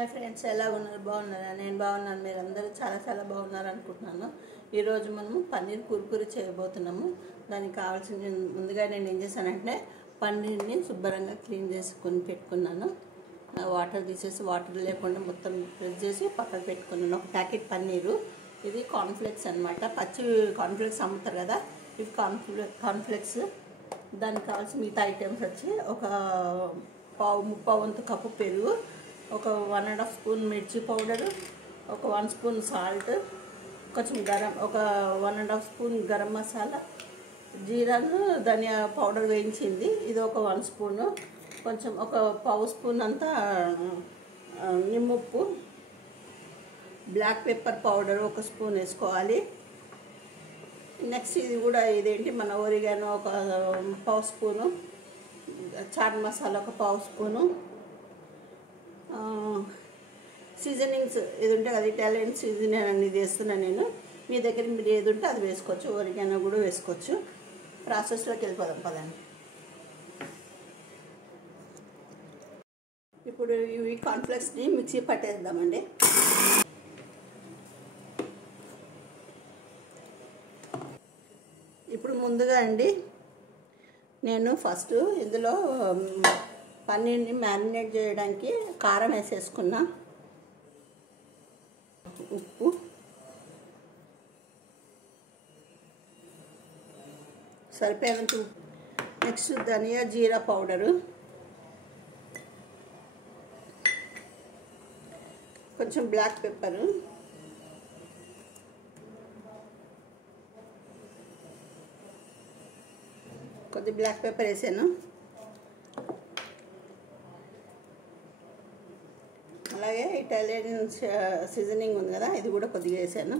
Hi friends, ఎలా ఉన్నారు? బాగున్నారా? నేను బాగున్నాను. మీరు అందరూ చాలా బాగున్నారు అనుకుంటున్నాను. ఈరోజు మనము పన్నీర్ కుర్కురీ చేయబోతున్నాము. దానికి కావాల్సిన ముందుగా నేను ఏం చేశానంటే పన్నీర్ని శుభ్రంగా క్లీన్ చేసుకొని పెట్టుకున్నాను. వాటర్ తీసేసి వాటర్ లేకుండా మొత్తం ప్రెస్ చేసి పక్కకు పెట్టుకున్నాను. ఒక ప్యాకెట్ పన్నీరు. ఇది కార్న్ఫ్లెక్స్ అనమాట. పచ్చి కార్న్ఫ్లెక్స్ అమ్ముతారు కదా, ఇవి కార్న్ఫ్లెక్స్. దానికి కావాల్సిన మిగతా ఐటమ్స్ వచ్చి ఒక ముప్పావు వంతు కప్పు పెరుగు, ఒక 1.5 స్పూన్ మిర్చి పౌడరు, ఒక 1 స్పూన్ సాల్ట్, కొంచెం ఒక 1.5 స్పూన్ గరం మసాలా, జీరాను ధనియా పౌడర్ వేయించింది ఇది ఒక 1 స్పూను, కొంచెం ఒక పావు స్పూన్ అంతా నిమ్మప్పు, బ్లాక్ పెప్పర్ పౌడర్ 1 స్పూన్ వేసుకోవాలి. నెక్స్ట్ ఇది కూడా ఇదేంటి మన ఒరిగానో ఒక పావు స్పూను, చాట్ మసాలా ఒక పావు స్పూను, సీజనింగ్స్ ఇది ఉంటే అది ఇటాలియన్ సీజనింగ్ అనేది వేస్తున్నాను నేను. మీ దగ్గర మీరు ఏది ఉంటే అది వేసుకోవచ్చు. ఒరిగానో కూడా వేసుకోవచ్చు. ప్రాసెస్లోకి వెళ్ళిపోదాం పదండి. ఇప్పుడు ఇవి కార్న్ఫ్లెక్స్ని మిక్సీ పట్టేద్దామండి. ఇప్పుడు ముందుగా అండి నేను ఫస్ట్ ఇందులో పన్నీర్ని మ్యారినేట్ చేయడానికి కారం వేసేసుకున్నా, ఉప్పు, సరిపోయినంత ఉప్పు, నెక్స్ట్ ధనియా జీరా పౌడరు, కొంచెం బ్లాక్ పెప్పరు, కొద్ది బ్లాక్ పెప్పర్ వేసాను. అలాగే ఇటాలియన్ సీజనింగ్ ఉంది కదా, ఇది కూడా కొద్దిగా వేసాను.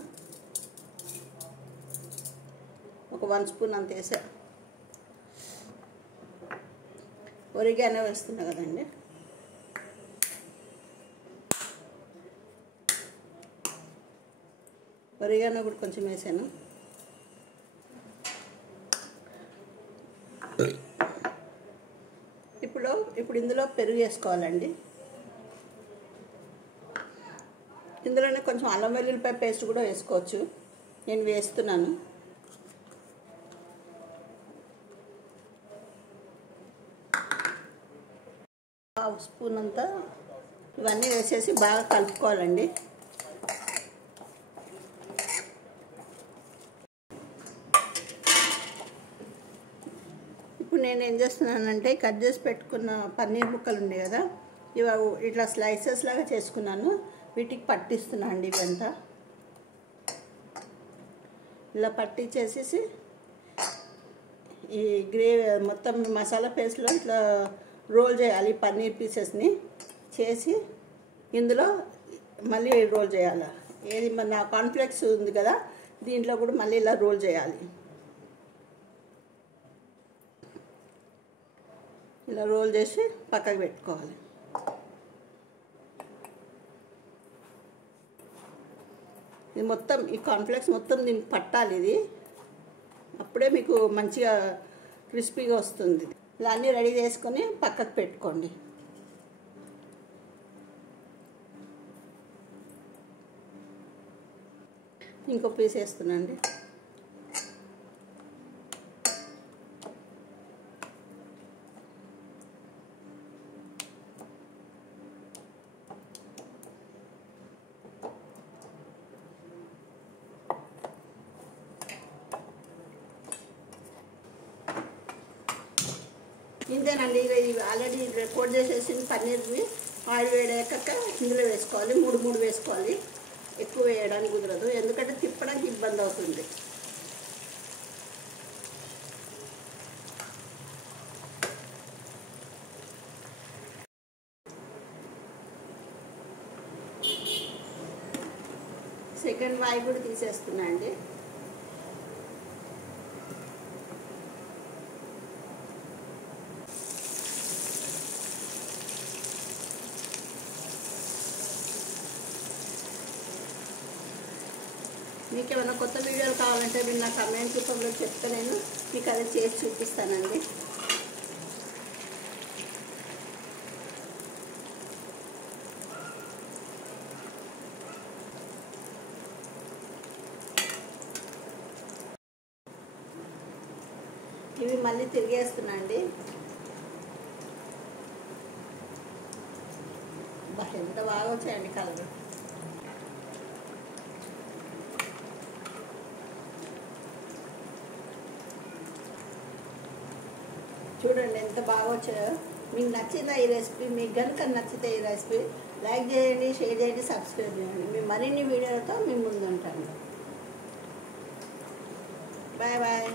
ఒక 1 స్పూన్ అంత వేసా. ఒరిగానో వేస్తున్నా కదండి. ఒరిగానో కూడా కొంచెం వేసాను. ఇప్పుడు ఇందులో పెరుగు వేసుకోవాలండి. ఇందులోనే కొంచెం అల్లం వెల్లుల్లిపాయ పేస్ట్ కూడా వేసుకోవచ్చు. నేను వేస్తున్నాను. పావు స్పూన్ అంతా ఇవన్నీ వేసేసి బాగా కలుపుకోవాలండి. ఇప్పుడు నేను ఏం చేస్తున్నానంటే కట్ చేసి పెట్టుకున్న పన్నీర్ ముక్కలు ఉన్నాయి కదా, ఇవి ఇట్లా స్లైసెస్ లాగా చేసుకున్నాను. వీటికి పట్టిస్తున్నా అండి. ఇవంతా ఇలా పట్టించేసేసి ఈ గ్రేవీ మొత్తం మసాలా పేస్ట్లో ఇట్లా రోల్ చేయాలి. పన్నీర్ పీసెస్ని చేసి ఇందులో మళ్ళీ రోల్ చేయాలి. ఏది మన కార్న్ఫ్లెక్స్ ఉంది కదా, దీంట్లో కూడా మళ్ళీ ఇలా రోల్ చేయాలి. ఇలా రోల్ చేసి పక్కకు పెట్టుకోవాలి. ఇది మొత్తం ఈ కార్న్ఫ్లెక్స్ మొత్తం దీనికి పట్టాలి. ఇది అప్పుడే మీకు మంచిగా క్రిస్పీగా వస్తుంది. ఇలా అన్నీ రెడీ చేసుకొని పక్కకు పెట్టుకోండి. ఇంకో పీస్ వేస్తున్నాండి. ఇంతేనండి. ఇవి ఆల్రెడీ కోట్ చేసేసిన పన్నీర్ని ఆయిల్ వేడాక ఇందులో వేసుకోవాలి. మూడు వేసుకోవాలి. ఎక్కువ వేయడానికి కుదరదు, ఎందుకంటే తిప్పడానికి ఇబ్బంది అవుతుంది. సెకండ్ వాయి కూడా తీసేస్తున్నా అండి. మీకు ఏమైనా కొత్త వీడియోలు కావాలంటే మీరు నా కమెంట్ రూపంలో చెప్తే నేను మీకు అది చేసి చూపిస్తానండి. ఇవి మళ్ళీ తిరిగేస్తున్నా అండి. ఎంత బాగా వచ్చాయండి కలర్. చూడండి ఎంత బాగా వచ్చాయో. మీకు నచ్చిందా ఈ రెసిపీ? మీకు కనుక నచ్చితే ఈ రెసిపీ లైక్ చేయండి, షేర్ చేయండి, సబ్స్క్రైబ్ చేయండి. మీ మరిన్ని వీడియోలతో మీ ముందు ఉంటాను. Bye bye.